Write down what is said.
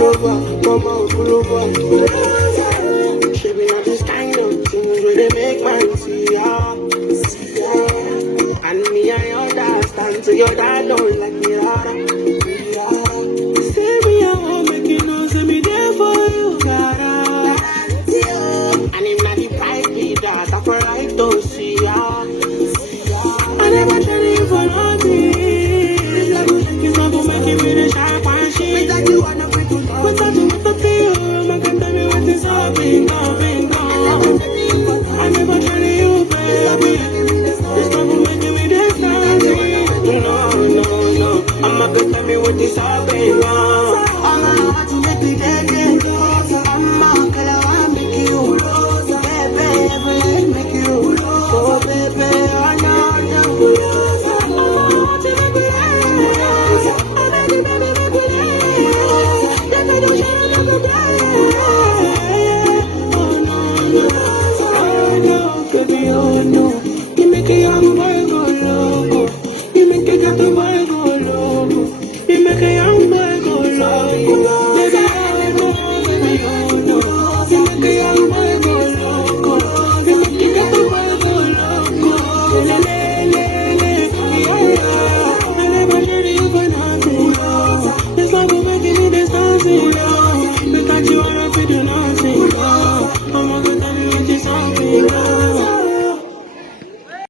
come on, pull over. She be not this kind of things where they make man see ya. And me, I understand, so your dad don't like me, say me, I won't make you know, say me there for you, cara. And if not the pride be that, I for right to see ya. I never tell you for nothing. It's not for making me the sharp and shit. But that you wanna fit to know. But that you want to feel. I can tell me what is happening, happening. I never tell you, baby. It's not for making me the sharp. No. I'm not gonna tell me what is happening. I'm not to make me dead. I'm not gonna make you. Baby, make you. Oh, baby, I know. I'm